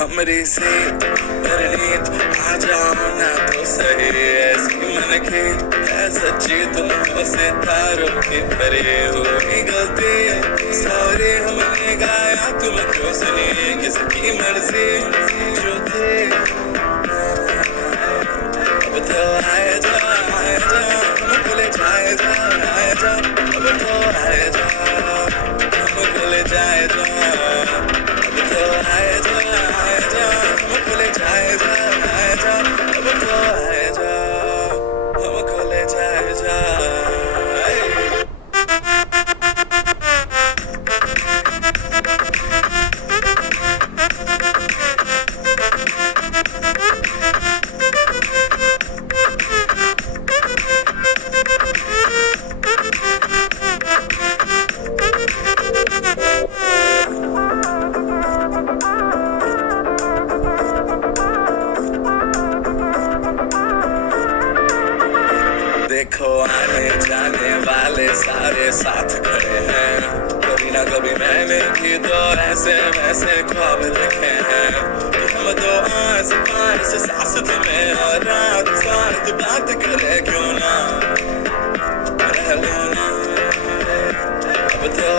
हमरी से परनीत आ जाओ ना तो सही, ऐसी मन की है सच्ची तुम हो सितारों की परे हुई गलती, सॉरी हमने गाया तुम क्यों सुनी, किसकी मर्जी जो थे। अब तो आए जा हमको ले जाए जा, आए जा अब तो आए जा हमको ले जाए जा, अब तो आए जा हमको ले जाए जा, आए जा अब तो आए जा हमको ले जाए जा। देखो आने जाने वाले सारे साथ खड़े हैं, कभी ना कभी मैंने भी तो ऐसे वैसे ख्वाब देखे हैं कि हम तो आस पास साथ में और रात साथ बात करे क्यों ना रह लो ना। अब तो